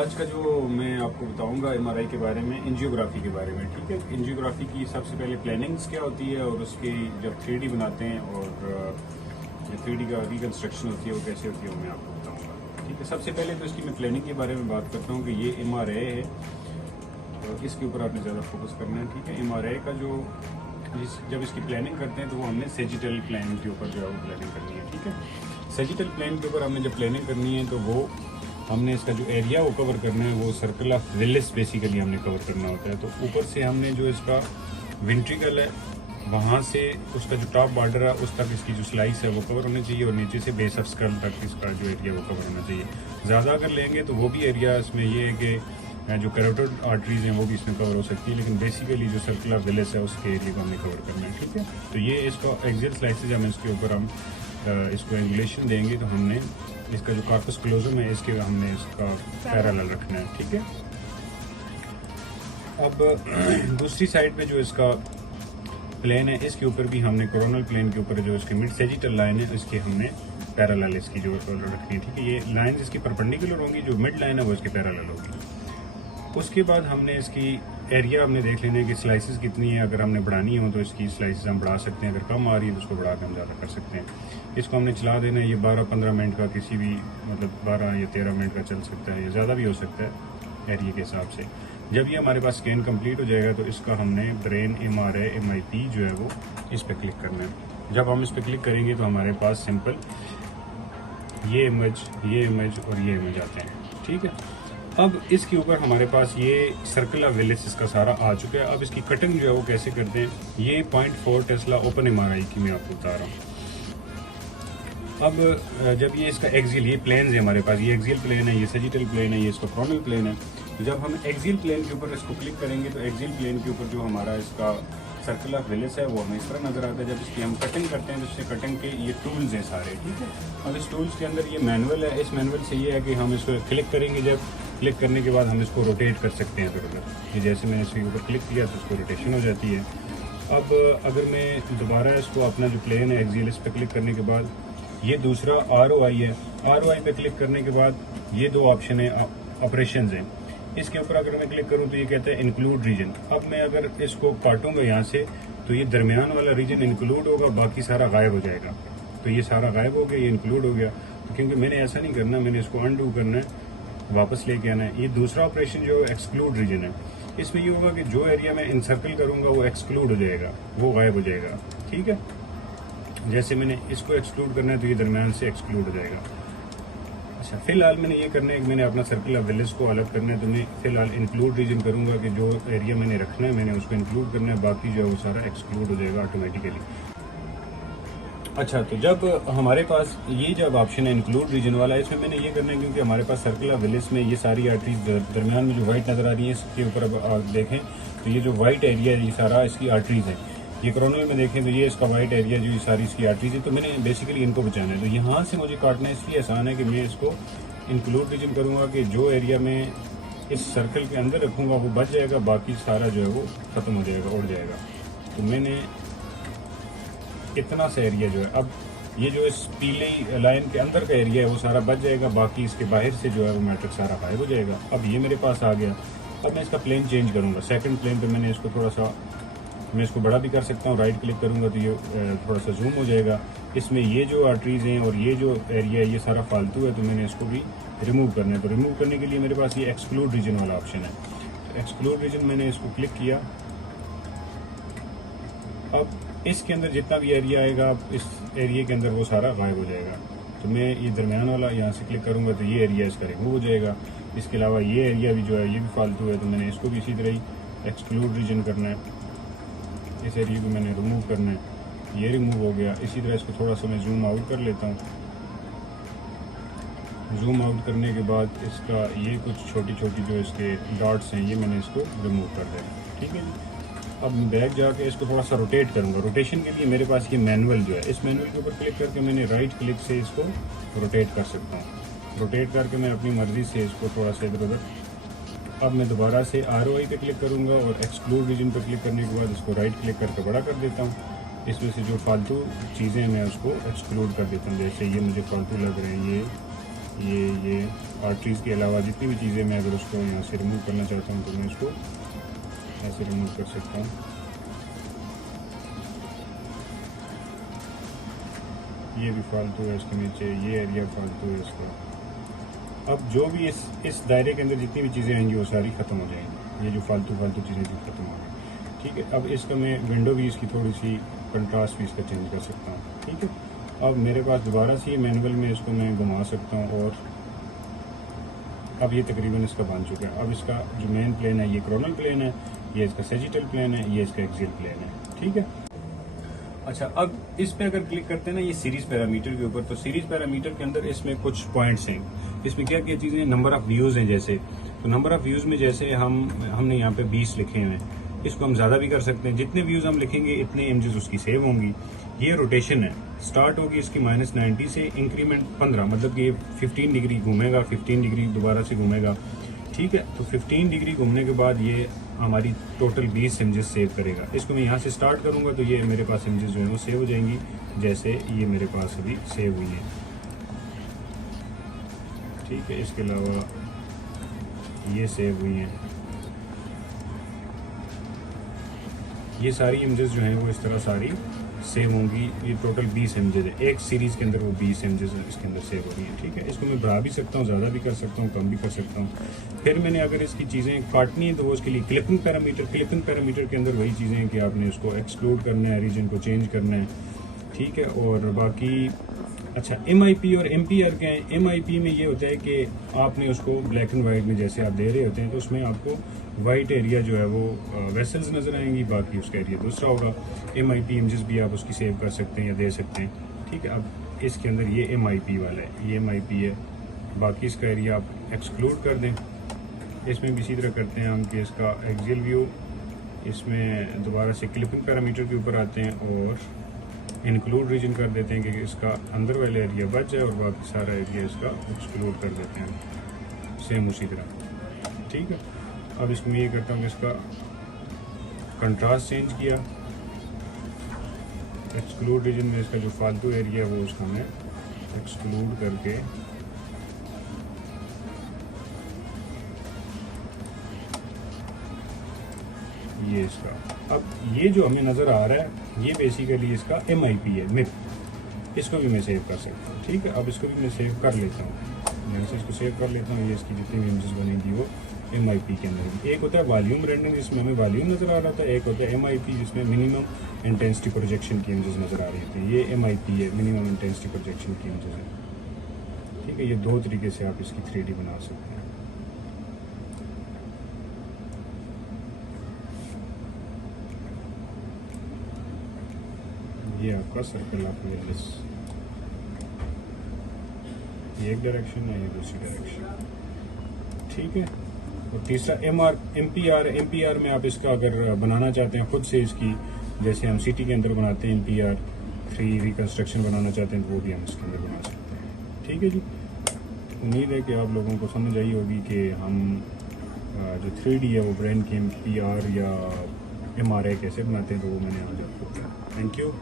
आज का जो मैं आपको बताऊंगा एमआरआई के बारे में, एंजियोग्राफी के बारे में। ठीक है, एंजियोग्राफी की सबसे पहले प्लानिंग्स क्या होती है और उसकी जब 3D बनाते हैं और जो 3D का रिकंस्ट्रक्शन होती है वो कैसे होती है वो मैं आपको बताऊंगा। ठीक है, सबसे पहले तो इसकी मैं प्लानिंग के बारे में बात करता हूँ कि ये एमआरआई है और इसके ऊपर आपने ज़्यादा फोकस करना है। ठीक है, एमआरआई का जो जब इसकी प्लानिंग करते हैं तो वो हमने सेजिटल प्लान के ऊपर जो है वो प्लानिंग करनी है। ठीक है, सेजिटल प्लान के ऊपर हमने जब प्लानिंग करनी है तो वो हमने इसका जो एरिया वो कवर करना है वो सर्कल ऑफ विलिस बेसिकली हमने कवर करना होता है। तो ऊपर से हमने जो इसका वेंट्रिकल है वहाँ से उसका जो टॉप बॉर्डर है उस तक इसकी जो स्लाइस है वो कवर होनी चाहिए और नीचे से बेस ऑफ स्कल तक इसका जो एरिया वो कवर होना चाहिए। ज़्यादा अगर लेंगे तो वो भी एरिया इसमें ये है कि जो कैरोटिड आर्टरीज हैं वो भी इसमें कवर हो सकती है, लेकिन बेसिकली जो सर्कल ऑफ विलिस है उसके एरिया को हमने कवर करना है। ठीक है, तो ये इसका एक्सियल स्लाइसेज हम इसके ऊपर हम इसको एंगुलेशन देंगे तो हमने इसका जो कार्पस क्लोजम है इसके हमने इसका पैरेलल रखना है। ठीक है, अब दूसरी साइड पे जो इसका प्लेन है इसके ऊपर भी हमने कोरोनल प्लेन के ऊपर जो इसकी मिड सेजिटल लाइन है इसके हमने पैरेलल इसकी जो रखनी है। ठीक है, ये लाइन इसकी परपेंडिकुलर होंगी, जो मिड लाइन है वो इसके पैरेलल होगी। उसके बाद हमने इसकी एरिया हमने देख लेना है कि स्लाइसेस कितनी है। अगर हमने बढ़ानी हो तो इसकी स्लाइसेस हम बढ़ा सकते हैं, अगर कम आ रही है तो उसको बढ़ा के हम ज़्यादा कर सकते हैं। इसको हमने चला देना है, ये 12-15 मिनट का किसी भी मतलब 12 या 13 मिनट का चल सकता है, या ज़्यादा भी हो सकता है एरिया के हिसाब से। जब ये हमारे पास स्कैन कंप्लीट हो जाएगा तो इसका हमने ब्रेन एमआरआई MIP जो है वो इस पर क्लिक करना है। जब हम इस पर क्लिक करेंगे तो हमारे पास सिंपल ये इमेज और ये इमेज आते हैं। ठीक है, अब इसके ऊपर हमारे पास ये सर्कल ऑफ विलिस इसका सारा आ चुका है। अब इसकी कटिंग जो है वो कैसे करते हैं, ये 0.4 टेस्ला ओपन एमआरआई की मैं आपको बता रहा हूँ। अब जब ये इसका एक्सियल, ये प्लेन है हमारे पास, ये एक्सियल प्लेन है, ये सेजिटल प्लेन है, ये इसका कोरोनल प्लेन है। जब हम एक्सियल प्लेन के ऊपर इसको क्लिक करेंगे तो एक्सियल प्लेन के ऊपर जो हमारा इसका सर्कल ऑफ विलिस है वो हमें इस तरह नजर आता है। जब इसकी हम कटिंग करते हैं तो इससे कटिंग के ये टूल्स हैं सारे। ठीक है, अब इस टूल्स के अंदर ये मैनुअल है। इस मैनुअल से ये है कि हम इसको क्लिक करेंगे, जब क्लिक करने के बाद हम इसको रोटेट कर सकते हैं इधर उधर। ये जैसे मैंने इसके ऊपर क्लिक किया तो इसको रोटेशन हो जाती है। अब अगर मैं दोबारा इसको अपना जो प्लेन है एक्सियल, इस पर क्लिक करने के बाद ये दूसरा ROI है, ROI पे क्लिक करने के बाद ये दो ऑप्शन है ऑपरेशंस हैं। इसके ऊपर अगर मैं क्लिक करूं तो ये कहता है इंक्लूड रीजन। अब मैं अगर इसको काटूंगा यहाँ से तो ये दरमियान वाला रीजन इंक्लूड होगा, बाकी सारा गायब हो जाएगा। तो ये सारा गायब हो गया, ये इंक्लूड हो गया। तो क्योंकि मैंने ऐसा नहीं करना, मैंने इसको अनडू करना है, वापस लेके आना है। ये दूसरा ऑपरेशन जो एक्सक्लूड रीजन है, इसमें ये होगा कि जो एरिया में इंसर्कल करूंगा वो एक्सक्लूड हो जाएगा, वो गायब हो जाएगा। ठीक है, जैसे मैंने इसको एक्सक्लूड करना है तो ये दरमियान से एक्सक्लूड हो जाएगा। अच्छा, फिलहाल मैंने ये करना है कि मैंने अपना सर्कल ऑफ विलिस को अलग करना है, तो मैं फिलहाल इंक्लूड रीजन करूंगा कि जो एरिया मैंने रखना है मैंने उसको इंक्लूड करना है, बाकी जो है वो सारा एक्सक्लूड हो जाएगा ऑटोमेटिकली। अच्छा, तो जब हमारे पास ये जब ऑप्शन है इंक्लूड रीजन वाला, इसमें मैंने ये करना है क्योंकि हमारे पास सर्कल ऑफ विलिस में ये सारी आर्टरीज दरमियान में जो वाइट नजर आ रही है, इसके ऊपर अब आप देखें तो ये जो वाइट एरिया है ये सारा इसकी आर्टरीज है। ये कोरोनल में देखें तो ये इसका वाइट एरिया जो ये सारी इसकी आर्टरीज है। तो मैंने बेसिकली इनको बचाना है, तो यहाँ से मुझे काटना है, इसलिए आसान है कि मैं इसको इंक्लूड रीजन करूँगा कि जो एरिया में इस सर्कल के अंदर रखूँगा वो बच जाएगा, बाकी सारा जो है वो ख़त्म हो जाएगा, उड़ जाएगा। तो मैंने इतना सा एरिया जो है, अब ये जो इस पीली लाइन के अंदर का एरिया है वो सारा बच जाएगा, बाकी इसके बाहर से जो है वो मैट्रिक्स सारा गायब हो जाएगा। अब ये मेरे पास आ गया। अब मैं इसका प्लेन चेंज करूँगा। सेकंड प्लेन पे मैंने इसको थोड़ा सा, मैं इसको बड़ा भी कर सकता हूँ, राइट क्लिक करूँगा तो ये थोड़ा सा जूम हो जाएगा। इसमें ये जो आर्टरीज हैं और ये जो एरिया है ये सारा फालतू है, तो मैंने इसको भी रिमूव करना है। तो रिमूव करने के लिए मेरे पास ये एक्सक्लूड रीजन वाला ऑप्शन है। तो एक्सक्लूड रीजन मैंने इसको क्लिक किया। अब इसके अंदर जितना भी एरिया आएगा इस एरिया के अंदर वो सारा गायब हो जाएगा। तो मैं ये दरमियान वाला यहाँ से क्लिक करूँगा तो ये एरिया इसका रिमूव हो जाएगा। इसके अलावा ये एरिया भी जो है ये भी फालतू है, तो मैंने इसको भी इसी तरह ही एक्सक्लूड रीजन करना है। इस एरिया को मैंने रिमूव करना है, ये रिमूव हो गया। इसी तरह इसको थोड़ा सा मैं जूम आउट कर लेता हूँ। जूम आउट करने के बाद इसका ये कुछ छोटी छोटी जो इसके डॉट्स हैं ये मैंने इसको रिमूव कर दिया। ठीक है जी, अब बैक जाके इसको थोड़ा सा रोटेट करूँगा। रोटेशन के लिए मेरे पास ये मैनुअल जो है, इस मैनुअल के ऊपर क्लिक करके मैंने राइट क्लिक से इसको रोटेट कर सकता हूँ। रोटेट करके मैं अपनी मर्ज़ी से इसको थोड़ा सा इधर उधर। अब मैं दोबारा से ROI पे क्लिक करूँगा और एक्सक्लूड रीजन पर क्लिक करने के बाद इसको राइट क्लिक करके बड़ा कर देता हूँ। इसमें से जो फालतू चीज़ें मैं उसको एक्सक्लूड कर देता हूँ। जैसे ये मुझे फालतू लग रहे हैं, ये आर्टरीज़ के अलावा जितनी भी चीज़ें मैं अगर उसको यहाँ से रिमूव करना चाहता हूँ तो मैं इसको ऐसे रिमूव कर सकता हूँ। ये भी फालतू है इसके नीचे, ये एरिया फालतू है इसका। अब जो भी इस दायरे के अंदर जितनी भी चीज़ें आएंगी वो सारी ख़त्म हो जाएंगी, ये जो फालतू चीज़ें थी ख़त्म हो गई। ठीक है, अब इसका मैं विंडो भी इसकी थोड़ी सी कंट्रास्ट भी इसका चेंज कर सकता हूँ। ठीक है, अब मेरे पास दोबारा से ये मैनुअल में इसको मैं घुमा सकता हूँ और अब ये तकरीबन इसका बन चुका है। अब इसका जो मेन प्लेन है ये कोरोनल प्लेन है, ये इसका सेजिटल प्लेन है, ये इसका एक्सियल प्लेन है। ठीक है, अच्छा अब इस पे अगर क्लिक करते हैं ना ये सीरीज पैरामीटर के ऊपर, तो सीरीज पैरामीटर के अंदर इसमें कुछ पॉइंट्स हैं। इसमें क्या क्या चीज़ें, नंबर ऑफ व्यूज़ हैं जैसे, तो नंबर ऑफ व्यूज़ में जैसे हमने यहाँ पे 20 लिखे हुए हैं, इसको हम ज़्यादा भी कर सकते हैं। जितने व्यूज़ हम लिखेंगे इतने इमेजेस उसकी सेव होंगी। ये रोटेशन है, स्टार्ट होगी इसकी -90 से, इंक्रीमेंट 15, मतलब कि ये 15 डिग्री घूमेगा, 15 डिग्री दोबारा से घूमेगा। ठीक है, तो 15 डिग्री घूमने के बाद ये हमारी टोटल 20 इमेजेस सेव करेगा। इसको मैं यहाँ से स्टार्ट करूँगा तो ये मेरे पास इमेजेस जो है वो सेव हो जाएंगी, जैसे ये मेरे पास अभी सेव हुई है। ठीक है, इसके अलावा ये सेव हुई हैं। ये सारी इमेजेस जो हैं वो इस तरह सारी सेव होंगी। ये टोटल 20 इमेजेस है, एक सीरीज़ के अंदर वो 20 इमेजेस इसके अंदर सेव हो रही हैं। ठीक है, इसको मैं बढ़ा भी सकता हूँ, ज़्यादा भी कर सकता हूँ, कम भी कर सकता हूँ। फिर मैंने अगर इसकी चीज़ें काटनी है तो वो उसके लिए क्लिपिंग पैरामीटर के अंदर वही चीज़ें हैं कि आपने उसको एक्सक्लूड करना है, रीजन को चेंज करना है। ठीक है, और बाकी अच्छा MIP और MPR क्या है। MIP में ये होता है कि आपने उसको ब्लैक एंड वाइट में जैसे आप दे रहे होते हैं तो उसमें आपको वाइट एरिया जो है वो वेसल्स नज़र आएंगी, बाकी उसका एरिया दूसरा होगा। MIP इमेजेस भी आप उसकी सेव कर सकते हैं या दे सकते हैं। ठीक है, अब इसके अंदर ये MIP वाला है, ये MIP है, बाकी इसका एरिया आप एक्सक्लूड कर दें। इसमें भी इसी तरह करते हैं हम कि इसका एक्सियल व्यू, इसमें दोबारा से क्लिपिंग पैरामीटर के ऊपर आते हैं और इंक्लूड रीजन कर देते हैं कि इसका अंदर वाला एरिया बच जाए और बाकी सारा एरिया इसका एक्सक्लूड कर देते हैं, सेम उसी तरह। ठीक है, अब इसको मैं ये करता हूँ कि इसका कंट्रास्ट चेंज किया, एक्सक्लूड रीजन में इसका जो फालतू एरिया है वो उसको मैं एक्सक्लूड करके ये इसका, अब ये जो हमें नज़र आ रहा है ये बेसिकली इसका MIP है, मिड। इसको भी मैं सेव कर सकता हूँ। ठीक है, अब इसको भी मैं सेव कर लेता हूँ, यहाँ से इसको सेव कर लेता हूँ। ये इसकी जितनी भी इमेजेस बनेगी वो MIP के अंदर भी। एक होता है वॉल्यूम रेंडरिंग जिसमें हमें वॉल्यूम नज़र आ रहा था, एक होता है MIP जिसमें मिनिमम इंटेंसिटी प्रोजेक्शन की इमेजेस नज़र आ रही थी। ये MIP है, मिनिमम इंटेंसिटी प्रोजेक्शन की इमेजेस है। ठीक है, ये दो तरीके से आप इसकी 3D बना सकते हैं। ये आपका सर्कल ऑफ वेलिस, ये एक डायरेक्शन है, ये दूसरी डायरेक्शन। ठीक है, और तीसरा MPR में आप इसका अगर बनाना चाहते हैं खुद से इसकी, जैसे हम सिटी के अंदर बनाते हैं MPR 3 रिकन्स्ट्रक्शन बनाना चाहते हैं तो वो भी हम इसके अंदर बना सकते हैं। ठीक है जी, उम्मीद है कि आप लोगों को समझ आई होगी कि हम जो 3D है वो ब्रेन के MPR या MRI कैसे बनाते हैं, तो वो मैंने आज आपको बताया। Thank you.